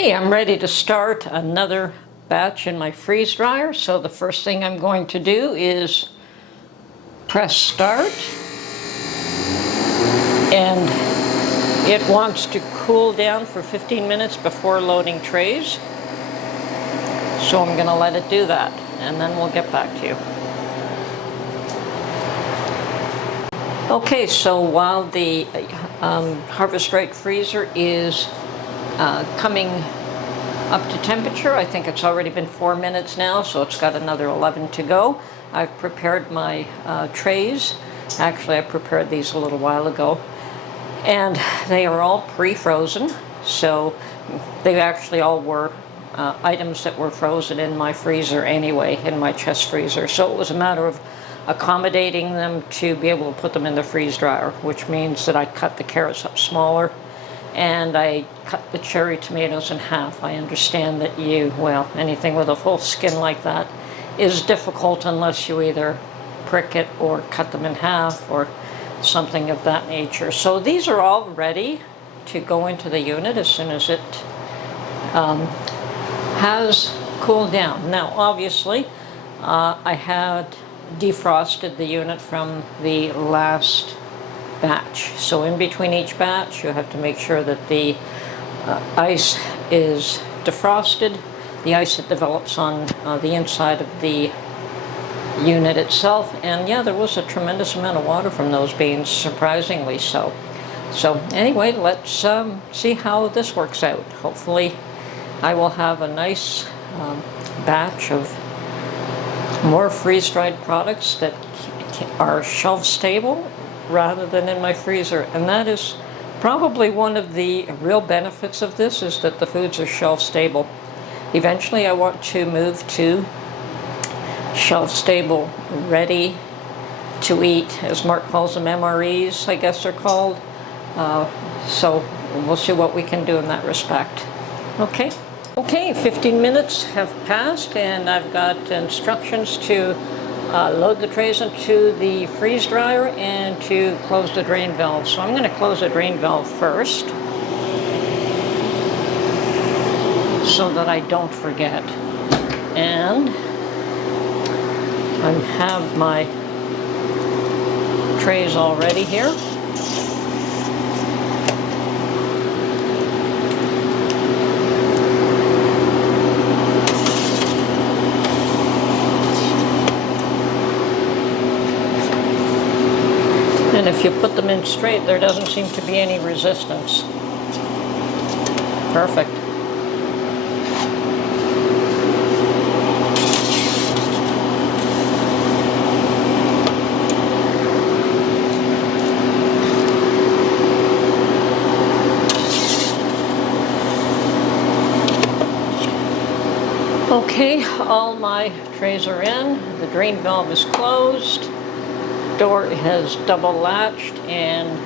Okay, I'm ready to start another batch in my freeze dryer. So the first thing I'm going to do is press start, and it wants to cool down for 15 minutes before loading trays. So I'm going to let it do that, and then we'll get back to you. Okay, so while the Harvest Right freezer is coming up to temperature, I think it's already been 4 minutes now, so it's got another 11 to go. I've prepared my trays. Actually, I prepared these a little while ago, and they are all pre-frozen, so they actually all were items that were frozen in my freezer anyway, in my chest freezer. So it was a matter of accommodating them to be able to put them in the freeze dryer, which means that I cut the carrots up smaller and I cut the cherry tomatoes in half. I understand that anything with a full skin like that is difficult unless you either prick it or cut them in half or something of that nature. So these are all ready to go into the unit as soon as it has cooled down. Now, obviously, I had defrosted the unit from the last batch. So in between each batch, you have to make sure that the ice is defrosted, the ice that develops on the inside of the unit itself. And yeah, there was a tremendous amount of water from those beans, surprisingly so. So anyway, let's see how this works out. Hopefully I will have a nice batch of more freeze-dried products that are shelf-stable rather than in my freezer. And that is probably one of the real benefits of this, is that the foods are shelf-stable. Eventually I want to move to shelf-stable, ready to eat, as Mark calls them, MREs, I guess they're called. So we'll see what we can do in that respect. Okay, 15 minutes have passed, and I've got instructions to load the trays into the freeze dryer and to close the drain valve. So I'm going to close the drain valve first so that I don't forget. And I have my trays all ready here. And if you put them in straight, there doesn't seem to be any resistance. Perfect. Okay, all my trays are in. The drain valve is closed. Door has double latched, and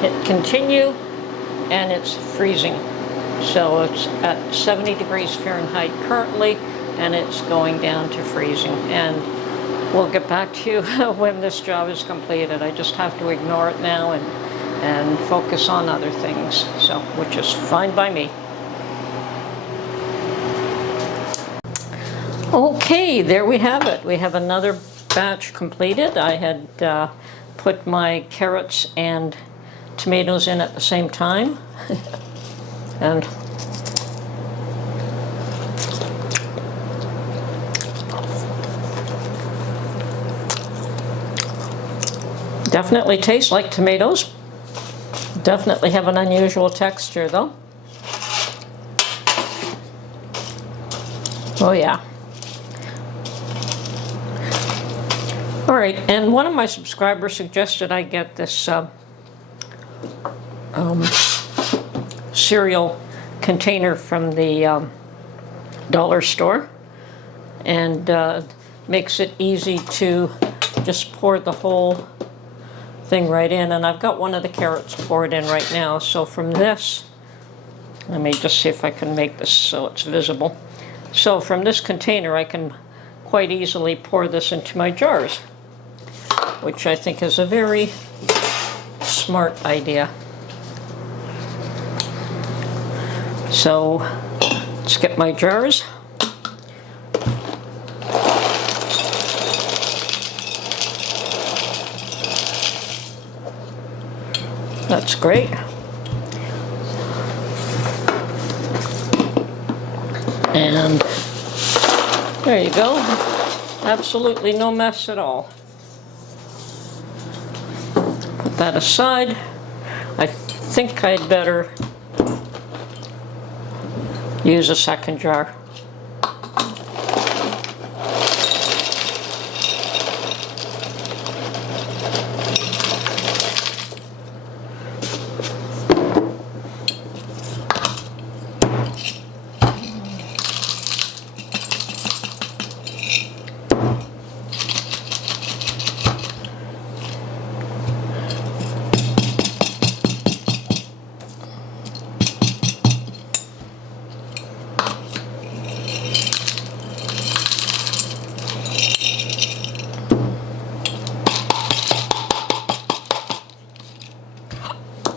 hit continue, and it's freezing. So it's at 70 degrees Fahrenheit currently, and it's going down to freezing. And we'll get back to you when this job is completed. I just have to ignore it now and focus on other things, so which is fine by me. Okay, there we have it. We have another batch completed. I had put my carrots and tomatoes in at the same time. And definitely tastes like tomatoes. Definitely have an unusual texture though. Oh yeah. All right, and one of my subscribers suggested I get this cereal container from the dollar store, and makes it easy to just pour the whole thing right in. And I've got one of the carrots poured in right now. So from this, let me just see if I can make this so it's visible. So from this container, I can quite easily pour this into my jars, which I think is a very smart idea. So let's get my jars. That's great. And there you go. Absolutely no mess at all. Put that aside. I think I'd better use a second jar.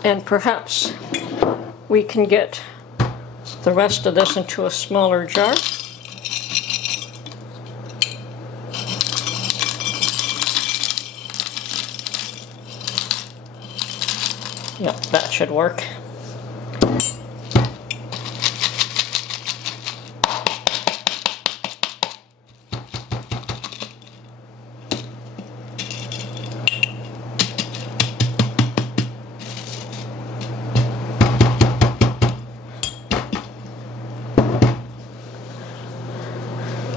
And perhaps we can get the rest of this into a smaller jar. Yep, that should work.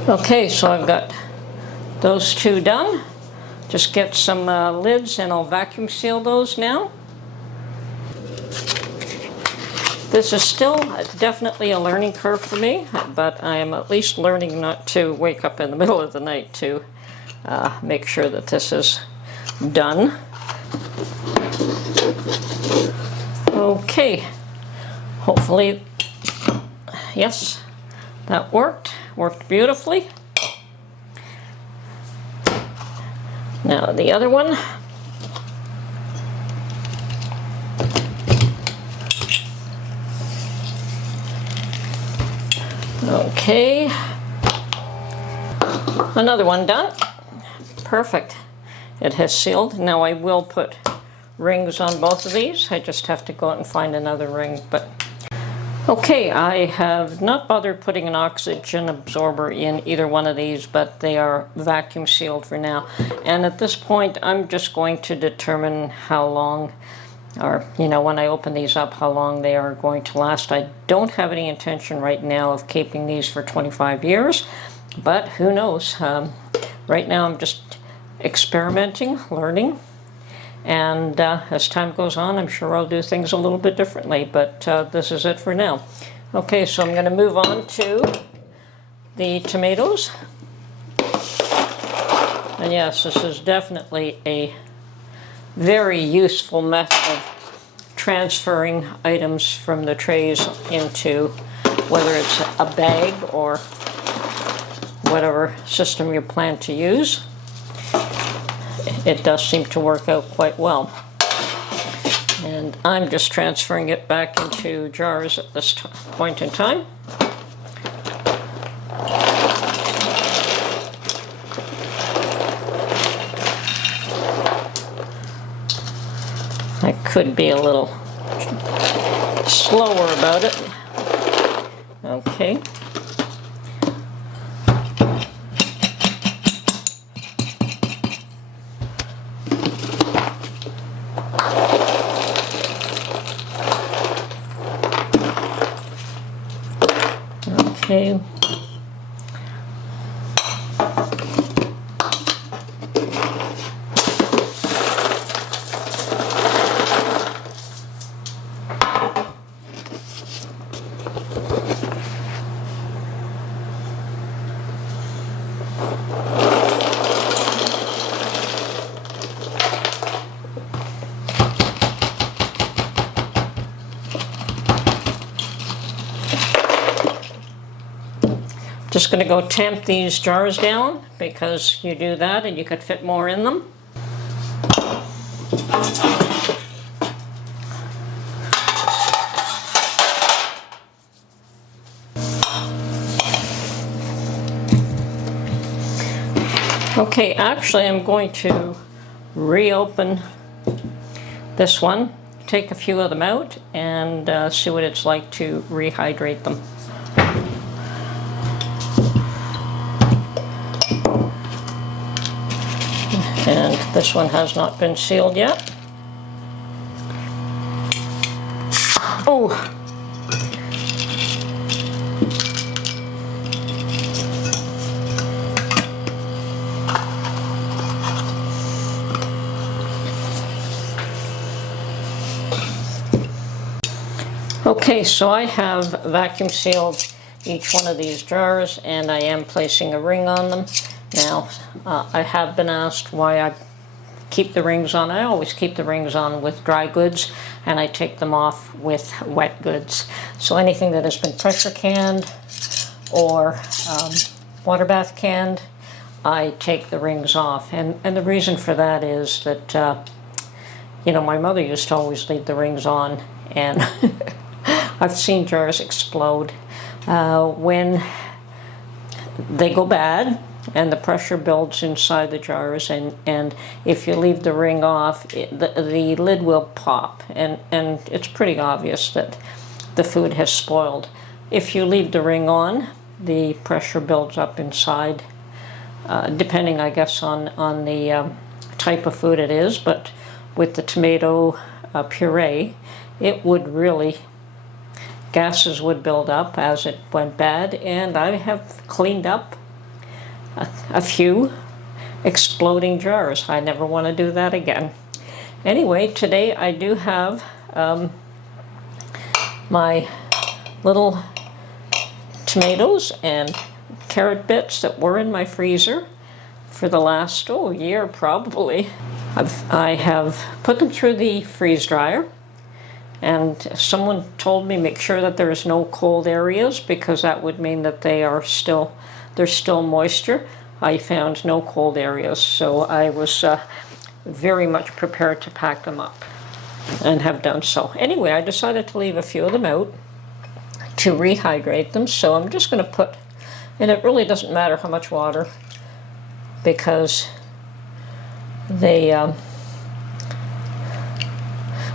Okay, so I've got those two done. Just get some lids and I'll vacuum seal those now. This is still definitely a learning curve for me, but I am at least learning not to wake up in the middle of the night to make sure that this is done. Okay, hopefully, yes, that worked beautifully. Now the other one. Okay, another one done. Perfect. It has sealed. Now I will put rings on both of these. I just have to go out and find another ring. But okay, I have not bothered putting an oxygen absorber in either one of these, but they are vacuum sealed for now. And at this point, I'm just going to determine how long, or when I open these up, how long they are going to last. I don't have any intention right now of keeping these for 25 years, but who knows. Right now I'm just experimenting, learning, and as time goes on, I'm sure I'll do things a little bit differently, but this is it for now. Okay, so I'm going to move on to the tomatoes. And yes, this is definitely a very useful method of transferring items from the trays into, whether it's a bag or whatever system you plan to use. It does seem to work out quite well. And I'm just transferring it back into jars at this point in time. I could be a little slower about it. Okay. Okay. Just going to go tamp these jars down, because you do that and you could fit more in them. Okay, actually I'm going to reopen this one, take a few of them out, and see what it's like to rehydrate them. And this one has not been sealed yet. Oh! Okay, so I have vacuum sealed each one of these jars, and I am placing a ring on them. Now, I have been asked why I keep the rings on. I always keep the rings on with dry goods, and I take them off with wet goods. So anything that has been pressure canned or water bath canned, I take the rings off. And the reason for that is that, you know, my mother used to always leave the rings on, and I've seen jars explode when they go bad and the pressure builds inside the jars, and if you leave the ring off, the lid will pop, and it's pretty obvious that the food has spoiled. If you leave the ring on, the pressure builds up inside, depending, I guess, on the type of food it is, but with the tomato puree, it would really, gases would build up as it went bad, and I have cleaned up a few exploding jars. I never want to do that again. Anyway, today I do have my little tomatoes and carrot bits that were in my freezer for the last year probably. I have put them through the freeze dryer, and someone told me make sure that there is no cold areas, because that would mean that there's still moisture. I found no cold areas, so I was very much prepared to pack them up, and have done so. Anyway, I decided to leave a few of them out to rehydrate them, so I'm just going to put, and it really doesn't matter how much water, because they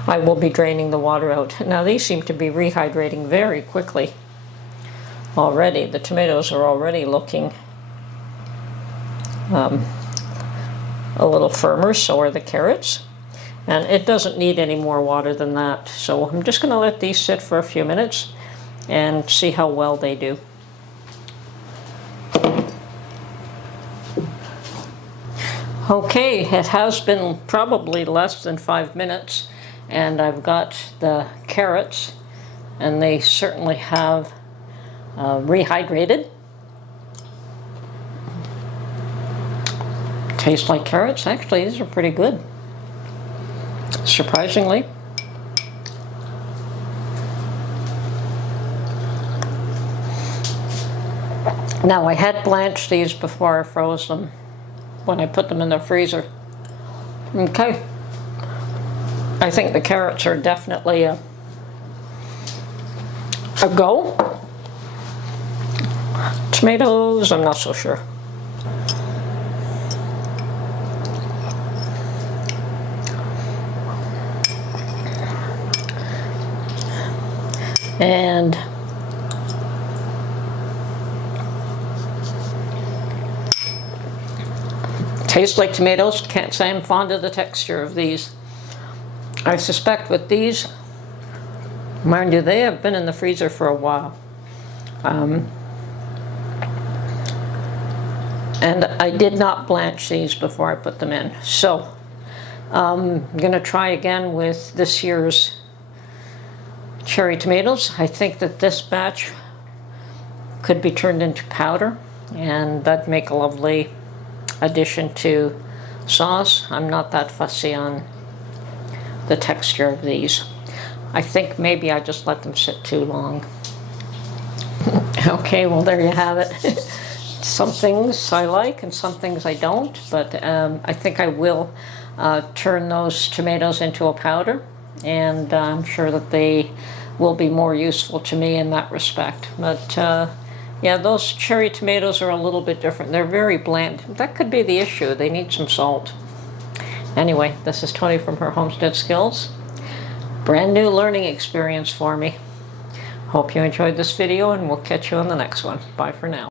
I will be draining the water out. Now these seem to be rehydrating very quickly already. The tomatoes are already looking a little firmer, so are the carrots. And it doesn't need any more water than that. So I'm just going to let these sit for a few minutes and see how well they do. Okay, it has been probably less than 5 minutes, and I've got the carrots, and they certainly have rehydrated. Taste like carrots. Actually, these are pretty good, surprisingly. Now, I had blanched these before I froze them when I put them in the freezer. Okay. I think the carrots are definitely a go. Tomatoes, I'm not so sure. And tastes like tomatoes. Can't say I'm fond of the texture of these. I suspect with these, mind you, they have been in the freezer for a while. And I did not blanch these before I put them in. So I'm going to try again with this year's cherry tomatoes. I think that this batch could be turned into powder, and that'd make a lovely addition to sauce. I'm not that fussy on the texture of these. I think maybe I just let them sit too long. Okay, well, there you have it. Some things I like and some things I don't, but I think I will turn those tomatoes into a powder, and I'm sure that they will be more useful to me in that respect. But Yeah, those cherry tomatoes are a little bit different. They're very bland. That could be the issue. They need some salt. Anyway, this is Tony from her Homestead Skills. Brand new learning experience for me. Hope you enjoyed this video, and we'll catch you on the next one. Bye for now.